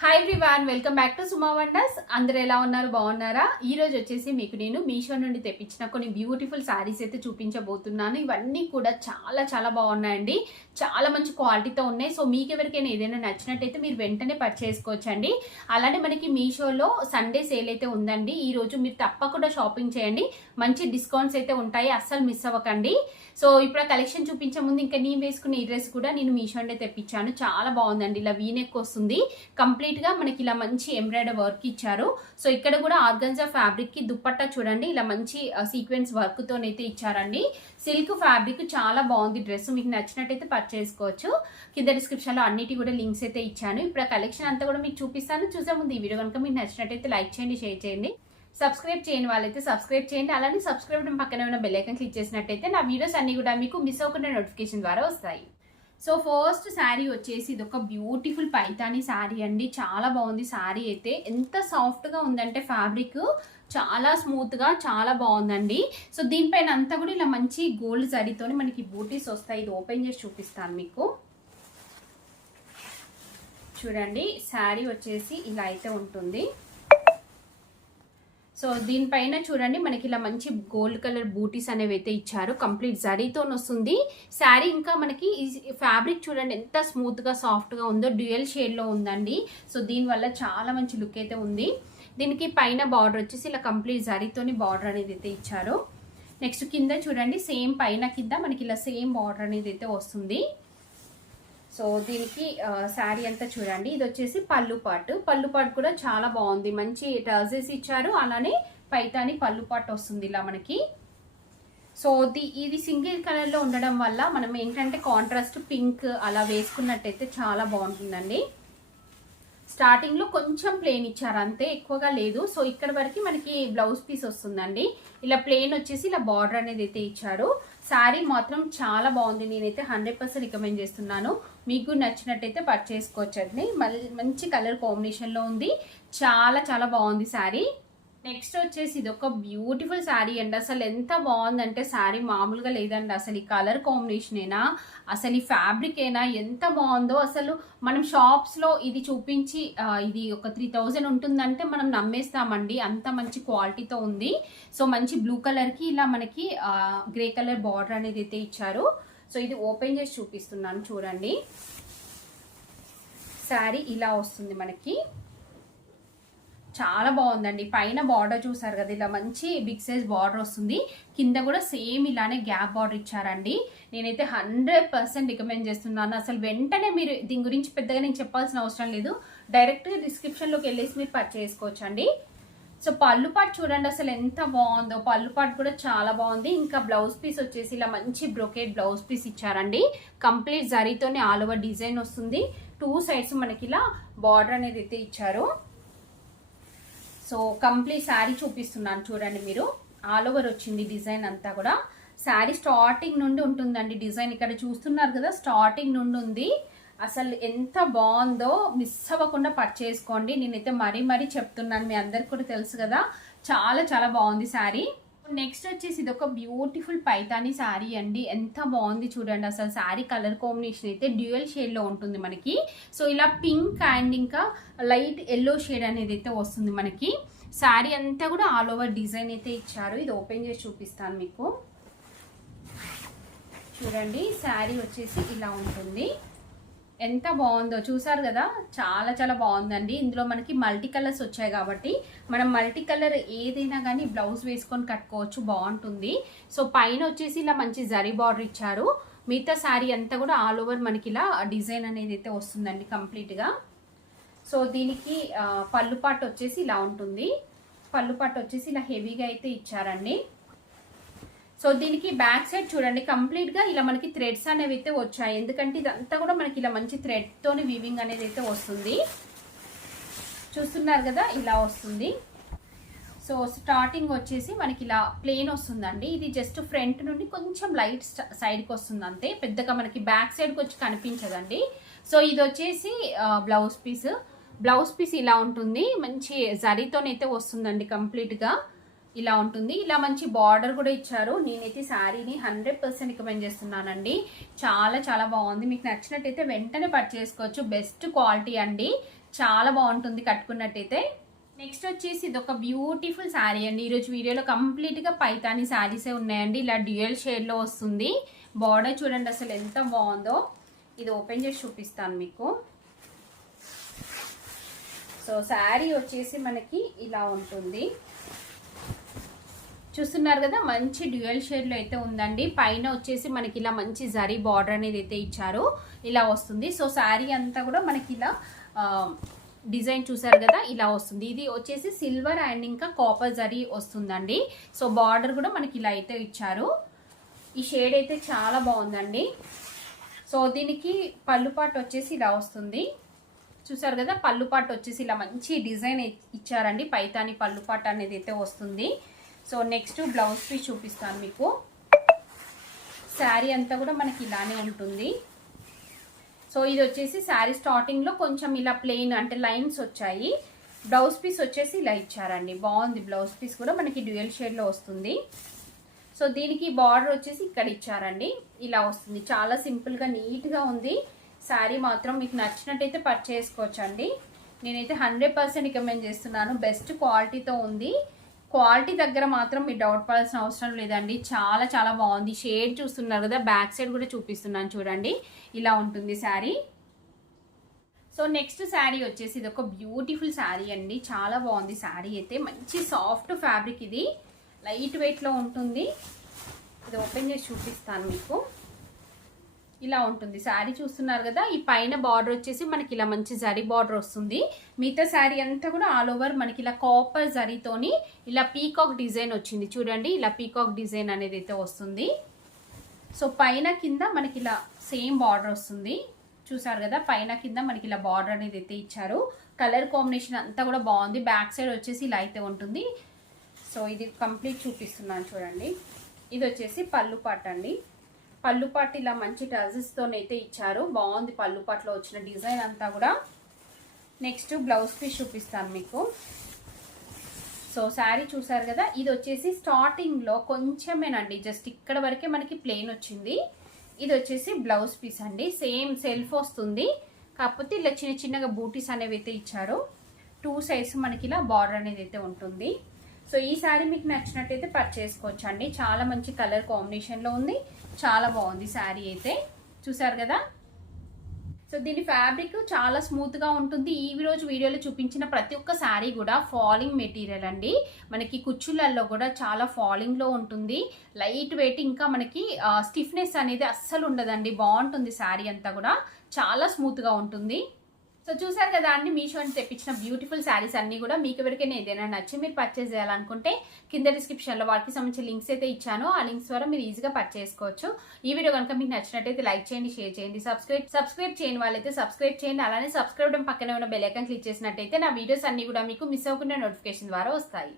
Hi everyone, welcome back to Suma wonders. అందరూ ఎలా ఉన్నారు? బాగున్నారా? ఈ రోజు వచ్చేసి మీకు నేను మీషో నుండి తెప్పించిన కొన్ని బ్యూటిఫుల్ శారీస్ అయితే చూపించబోతున్నాను. ఇవన్నీ కూడా చాలా చాలా బాగున్నాయండి. చాలా మంచి క్వాలిటీతో ఉన్నాయి. సో మీకు ఎవరికైనా ఏదైనా నచ్చినట్టయితే మీరు వెంటనే పర్చేస్ చేసుకోవచ్చండి. అలానే మనకి మీషోలో సండే సేల్ అయితే ఉందండి. ఈ రోజు మీరు తప్పకుండా షాపింగ్ చేయండి. మంచి డిస్కౌంట్స్ అయితే ఉంటాయి, అస్సలు మిస్ అవ్వకండి. సో ఇప్పుడు ఆ కలెక్షన్ చూపించే ముందు ఇంకా నేను వేసుకున్న ఈ డ్రెస్ కూడా నేను మీషో నుండి తెప్పించాను. చాలా బాగుందండి. ఇలా వీనెక్ వస్తుంది, కంప్లీట్ గా మనకి ఇలా మంచి ఎంబ్రాయిడరీ వర్క్ ఇచ్చారు. సో ఇక్కడ కూడా ఆర్గన్జా ఫ్యాబ్రిక్ కి దుప్పట్టా చూడండి, ఇలా మంచి సీక్వెన్స్ వర్క్ తోనైతే ఇచ్చారండి. సిల్క్ ఫ్యాబ్రిక్ చాలా బాగుంది డ్రెస్. మీకు నచ్చినట్టయితే పర్చేస్ చేసుకోవచ్చు. కింద డిస్క్రిప్షన్ లో అన్నిటి కూడా లింక్స్ అయితే ఇచ్చాను. ఇప్పుడు ఆ కలెక్షన్ అంతా కూడా మీకు చూపిస్తాను. చూసే ముందు ఈ వీడియో కనుక మీకు నచ్చినట్టయితే లైక్ చేయండి, షేర్ చేయండి. సబ్స్క్రైబ్ చేయని వాళ్ళైతే సబ్స్క్రైబ్ చేయండి. అలానే సబ్స్క్రైబ్ పక్కన ఉన్న బెల్ ఐకాన్ క్లిక్ చేసినట్టయితే నా వీడియోస్ అన్ని కూడా మీకు మిస్ అవ్వకుండా నోటిఫికేషన్ ద్వారా వస్తాయి. సో ఫస్ట్ శారీ వచ్చేసి ఇది ఒక బ్యూటిఫుల్ పైతానీ శారీ అండి. చాలా బాగుంది శారీ అయితే. ఎంత సాఫ్ట్గా ఉందంటే ఫ్యాబ్రిక్ చాలా స్మూత్గా చాలా బాగుందండి. సో దీనిపైన అంతా కూడా ఇలా మంచి గోల్డ్ జరీతో మనకి బూటీస్ వస్తాయి. ఇది ఓపెన్ చేసి చూపిస్తాను మీకు. చూడండి, శారీ వచ్చేసి ఇలా అయితే ఉంటుంది. సో దీనిపైన చూడండి మనకి ఇలా మంచి గోల్డ్ కలర్ బూటీస్ అనేవి అయితే ఇచ్చారు. కంప్లీట్ జరీతో వస్తుంది శారీ. ఇంకా మనకి ఈ ఫ్యాబ్రిక్ చూడండి ఎంత స్మూత్ గా సాఫ్ట్ గా ఉందో. డ్యూయల్ షేడ్ లో ఉందండి. సో దీనివల్ల చాలా మంచి లుక్ అయితే ఉంది. దీనికి పైన బార్డర్ వచ్చేసి ఇలా కంప్లీట్ జరీతోని బార్డర్ అనేది అయితే ఇచ్చారు. నెక్స్ట్ కింద చూడండి సేమ్ పైన కింద మనకి ఇలా సేమ్ బార్డర్ అనేది అయితే వస్తుంది. సో దీనికి శారీ అంతా చూడండి. ఇది వచ్చేసి పళ్ళు పాటు కూడా చాలా బాగుంది. మంచి టర్జెస్ ఇచ్చారు. అలానే పైతాని పళ్ళు పాటు వస్తుంది ఇలా మనకి. సో ఇది సింగిల్ కలర్ లో ఉండడం వల్ల మనం ఏంటంటే కాంట్రాస్ట్ పింక్ అలా వేసుకున్నట్టయితే చాలా బాగుంటుందండి. స్టార్టింగ్ లో కొంచెం ప్లేన్ ఇచ్చారు అంతే, ఎక్కువగా లేదు. సో ఇక్కడ వరకు మనకి బ్లౌజ్ పీస్ వస్తుందండి. ఇలా ప్లేన్ వచ్చేసి ఇలా బార్డర్ అనేది అయితే ఇచ్చారు. శారీ మాత్రం చాలా బాగుంది. నేనైతే 100% రికమెండ్ చేస్తున్నాను. మీకు నచ్చినట్టయితే పర్చేస్ చేసుకోవచ్చండి. మంచి కలర్ కాంబినేషన్ లో ఉంది. చాలా చాలా బాగుంది శారీ. నెక్స్ట్ వచ్చేసి ఇది ఒక బ్యూటిఫుల్ శారీ అండి. అసలు ఎంత బాగుందంటే శారీ మామూలుగా లేదండి. అసలు ఈ కలర్ కాంబినేషన్ అయినా అసలు ఈ ఫ్యాబ్రిక్ అయినా ఎంత బాగుందో. అసలు మనం షాప్స్ లో ఇది చూపించి ఇది ఒక 3000 ఉంటుందంటే మనం నమ్మేస్తామండి, అంత మంచి క్వాలిటీతో ఉంది. సో మంచి బ్లూ కలర్ కి ఇలా మనకి గ్రే కలర్ బార్డర్ అనేది అయితే ఇచ్చారు. సో ఇది ఓపెన్ చేసి చూపిస్తున్నాను చూడండి. శారీ ఇలా వస్తుంది మనకి. చాలా బాగుందండి. పైన బార్డర్ చూసారు కదా, ఇలా మంచి బిగ్ సైజ్ బార్డర్ వస్తుంది. కింద కూడా సేమ్ ఇలానే గ్యాప్ బార్డర్ ఇచ్చారండి. నేనైతే 100% రికమెండ్ చేస్తున్నాను. అసలు వెంటనే మీరు దీని గురించి పెద్దగా నేను చెప్పాల్సిన అవసరం లేదు. డైరెక్ట్ డిస్క్రిప్షన్ లోకి వెళ్ళేసి మీరు పర్చేస్ చేసుకోవచ్చండి. సో పళ్ళు పాటు చూడండి అసలు ఎంత బాగుందో. పళ్ళు పాటు కూడా చాలా బాగుంది. ఇంకా బ్లౌజ్ పీస్ వచ్చేసి ఇలా మంచి బ్రొకేట్ బ్లౌజ్ పీస్ ఇచ్చారండి. కంప్లీట్ జరీతోనే ఆల్ ఓవర్ డిజైన్ వస్తుంది. 2 సైడ్స్ మనకి ఇలా బార్డర్ అనేది అయితే ఇచ్చారు. సో కంప్లీట్ శారీ చూపిస్తున్నాను చూడండి మీరు. ఆల్ ఓవర్ వచ్చింది డిజైన్ అంతా కూడా. శారీ స్టార్టింగ్ నుండి ఉంటుందండి డిజైన్. ఇక్కడ చూస్తున్నారు కదా, స్టార్టింగ్ నుండి ఉంది. అసలు ఎంత బాగుందో. మిస్ అవ్వకుండా పర్చేస్ చేసుకోండి. నేనైతే మరీ చెప్తున్నాను, మీ అందరికి కూడా తెలుసు కదా. చాలా చాలా బాగుంది శారీ. నెక్స్ట్ వచ్చేసి ఇది ఒక బ్యూటిఫుల్ పైతానీ శారీ అండి. ఎంత బాగుంది చూడండి. అసలు శారీ కలర్ కాంబినేషన్ అయితే డ్యూయల్ షేడ్ లో ఉంటుంది మనకి. సో ఇలా పింక్ అండ్ ఇంకా లైట్ ఎల్లో షేడ్ అనేది అయితే వస్తుంది మనకి. శారీ అంతా కూడా ఆల్ ఓవర్ డిజైన్ అయితే ఇచ్చారు. ఇది ఓపెన్ చేసి చూపిస్తాను మీకు. చూడండి శారీ వచ్చేసి ఇలా ఉంటుంది. ఎంత బాగుందో చూసారు కదా. చాలా చాలా బాగుందండి. ఇందులో మనకి మల్టీ కలర్స్ వచ్చాయి కాబట్టి మనం మల్టీ కలర్ ఏదైనా కానీ బ్లౌజ్ వేసుకొని కట్టుకోవచ్చు, బాగుంటుంది. సో పైన వచ్చేసి ఇలా మంచి జరీ బార్డర్ ఇచ్చారు. మిగతా శారీ అంతా కూడా ఆల్ ఓవర్ మనకి ఇలా డిజైన్ అనేది అయితే వస్తుందండి కంప్లీట్గా. సో దీనికి పళ్ళు పాటు వచ్చేసి ఇలా ఉంటుంది. పళ్ళు పాటు వచ్చేసి ఇలా హెవీగా అయితే ఇచ్చారండి. సో దీనికి బ్యాక్ సైడ్ చూడండి కంప్లీట్ గా ఇలా మనకి థ్రెడ్స్ అనేవి అయితే వచ్చాయి. ఎందుకంటే ఇదంతా కూడా మనకి ఇలా మంచి థ్రెడ్ తోని వీవింగ్ అనేది అయితే వస్తుంది. చూస్తున్నారు కదా, ఇలా వస్తుంది. సో స్టార్టింగ్ వచ్చేసి మనకి ఇలా ప్లేన్ వస్తుందండి. ఇది జస్ట్ ఫ్రంట్ నుండి కొంచెం లైట్ సైడ్కి వస్తుంది అంతే, పెద్దగా మనకి బ్యాక్ సైడ్కి వచ్చి కనిపించదండి. సో ఇది వచ్చేసి బ్లౌజ్ పీస్ ఇలా ఉంటుంది. మంచి జరీతోనైతే వస్తుందండి కంప్లీట్గా. ఇలా ఉంటుంది. ఇలా మంచి బార్డర్ కూడా ఇచ్చారు. నేనైతే శారీని 100% రికమెండ్ చేస్తున్నానండి. చాలా చాలా బాగుంది. మీకు నచ్చినట్టయితే వెంటనే పర్చేస్ చేసుకోవచ్చు. బెస్ట్ క్వాలిటీ అండి. చాలా బాగుంటుంది కట్టుకున్నట్టయితే. నెక్స్ట్ వచ్చేసి ఇది ఒక బ్యూటిఫుల్ శారీ అండి. ఈరోజు వీడియోలో కంప్లీట్గా పైతాని శారీసే ఉన్నాయండి. ఇలా డ్యూయల్ షేడ్లో వస్తుంది. బార్డర్ చూడండి అసలు ఎంత బాగుందో. ఇది ఓపెన్ చేసి చూపిస్తాను మీకు. సో శారీ వచ్చేసి మనకి ఇలా ఉంటుంది. చూస్తున్నారు కదా, మంచి డ్యూయల్ షేడ్లో అయితే ఉందండి. పైన వచ్చేసి మనకి ఇలా మంచి జరీ బార్డర్ అనేది అయితే ఇచ్చారు, ఇలా వస్తుంది. సో శారీ అంతా కూడా మనకి ఇలా డిజైన్ చూసారు కదా, ఇలా వస్తుంది. ఇది వచ్చేసి సిల్వర్ అండ్ ఇంకా కాపర్ జరీ వస్తుందండి. సో బార్డర్ కూడా మనకి ఇలా అయితే ఇచ్చారు. ఈ షేడ్ అయితే చాలా బాగుందండి. సో దీనికి పళ్ళు పాటు వచ్చేసి ఇలా వస్తుంది. చూసారు కదా, పళ్ళు పాటు వచ్చేసి ఇలా మంచి డిజైన్ ఇచ్చారండి. పైతాని పళ్ళు పాటు అనేది అయితే వస్తుంది. సో నెక్స్ట్ బ్లౌజ్ పీస్ చూపిస్తాను మీకు. శారీ అంతా కూడా మనకి ఇలానే ఉంటుంది. సో ఇది వచ్చేసి శారీ స్టార్టింగ్లో కొంచెం ఇలా ప్లెయిన్ అంటే లైన్స్ వచ్చాయి. బ్లౌజ్ పీస్ వచ్చేసి ఇలా ఇచ్చారండి. బాగుంది. బ్లౌజ్ పీస్ కూడా మనకి డ్యూయల్ షేడ్లో వస్తుంది. సో దీనికి బార్డర్ వచ్చేసి ఇక్కడ ఇచ్చారండి, ఇలా వస్తుంది. చాలా సింపుల్గా నీట్గా ఉంది. శారీ మాత్రం మీకు నచ్చినట్టయితే పర్చేస్ చేసుకోవచ్చండి. నేనైతే 100% రికమెండ్ చేస్తున్నాను. బెస్ట్ క్వాలిటీతో ఉంది. క్వాలిటీ దగ్గర మాత్రం మీరు డౌట్ పడాల్సిన అవసరం లేదండి. చాలా చాలా బాగుంది. షేడ్ చూస్తున్నారు కదా, బ్యాక్ సైడ్ కూడా చూపిస్తున్నాను చూడండి, ఇలా ఉంటుంది శారీ. సో నెక్స్ట్ శారీ వచ్చేసి ఇది ఒక బ్యూటిఫుల్ శారీ అండి. చాలా బాగుంది శారీ అయితే. మంచి సాఫ్ట్ ఫ్యాబ్రిక్, ఇది లైట్ వెయిట్లో ఉంటుంది. ఇది ఓపెన్ చేసి చూపిస్తాను మీకు. ఇలా ఉంటుంది శారీ. చూస్తున్నారు కదా, ఈ పైన బార్డర్ వచ్చేసి మనకి ఇలా మంచి జరీ బార్డర్ వస్తుంది. మిగతా శారీ అంతా కూడా ఆల్ ఓవర్ మనకి ఇలా కాపర్ జరీతోని ఇలా పీకాక్ డిజైన్ వచ్చింది చూడండి. ఇలా పీకాక్ డిజైన్ అనేది అయితే వస్తుంది. సో పైన కింద మనకి ఇలా సేమ్ బార్డర్ వస్తుంది. చూసారు కదా, పైన కింద మనకి ఇలా బార్డర్ అనేది అయితే ఇచ్చారు. కలర్ కాంబినేషన్ అంతా కూడా బాగుంది. బ్యాక్ సైడ్ వచ్చేసి ఇలా అయితే ఉంటుంది. సో ఇది కంప్లీట్ చూపిస్తున్నాను చూడండి. ఇది వచ్చేసి పళ్ళు పాట అండి. పళ్ళు పాటు ఇలా మంచి టజెస్తోనైతే ఇచ్చారు. బాగుంది పళ్ళు పాటలో వచ్చిన డిజైన్ అంతా కూడా. నెక్స్ట్ బ్లౌజ్ పీస్ చూపిస్తాను మీకు. సో శారీ చూసారు కదా, ఇది వచ్చేసి స్టార్టింగ్లో కొంచెమేనండి, జస్ట్ ఇక్కడ వరకే మనకి ప్లెయిన్ వచ్చింది. ఇది వచ్చేసి బ్లౌజ్ పీస్ అండి. సేమ్ సెల్ఫ్ వస్తుంది, కాకపోతే ఇలా చిన్న చిన్నగా బూటీస్ అనేవి అయితే ఇచ్చారు. 2 సైడ్స్ మనకి ఇలా బార్డర్ అనేది అయితే ఉంటుంది. సో ఈ శారీ మీకు నచ్చినట్టయితే పర్చేస్ చేసుకోవచ్చు అండి. చాలా మంచి కలర్ కాంబినేషన్లో ఉంది. చాలా బాగుంది శారీ అయితే. చూసారు కదా. సో దీని ఫ్యాబ్రిక్ చాలా స్మూత్గా ఉంటుంది. ఈ రోజు వీడియోలో చూపించిన ప్రతి ఒక్క శారీ కూడా ఫాలింగ్ మెటీరియల్ అండి. మనకి కుచ్చులలో కూడా చాలా ఫాలింగ్లో ఉంటుంది. లైట్ వెయిట్, ఇంకా మనకి స్టిఫ్నెస్ అనేది అస్సలు ఉండదండి. బాగుంటుంది శారీ అంతా కూడా, చాలా స్మూత్గా ఉంటుంది. సో చూసారు కదా అండి, మీషో అని తెప్పించిన బ్యూటిఫుల్ శారీస్ అన్ని కూడా మీకు ఎవరికైనా ఏదైనా నచ్చి మీరు పర్చేస్ చేయాలనుకుంటే కింద డిస్క్రిప్షన్లో వాటికి సంబంధించిన లింక్స్ అయితే ఇచ్చాను. ఆ లింక్స్ ద్వారా మీరు ఈజీగా పర్చేస్ చేసుకోవచ్చు. ఈ వీడియో కనుక మీకు నచ్చినట్టయితే లైక్ చేయండి, షేర్ చేయండి, సబ్స్క్రైబ్ చేయని వాళ్ళైతే సబ్స్క్రైబ్ చేయండి. అలానే సబ్స్క్రైబ్ పక్కనే ఉన్న బెల్ ఐకాన్ క్లిక్ చేసినట్టయితే నా వీడియోస్ అన్ని కూడా మీకు మిస్ అవ్వకుండా నోటిఫికేషన్ ద్వారా వస్తాయి.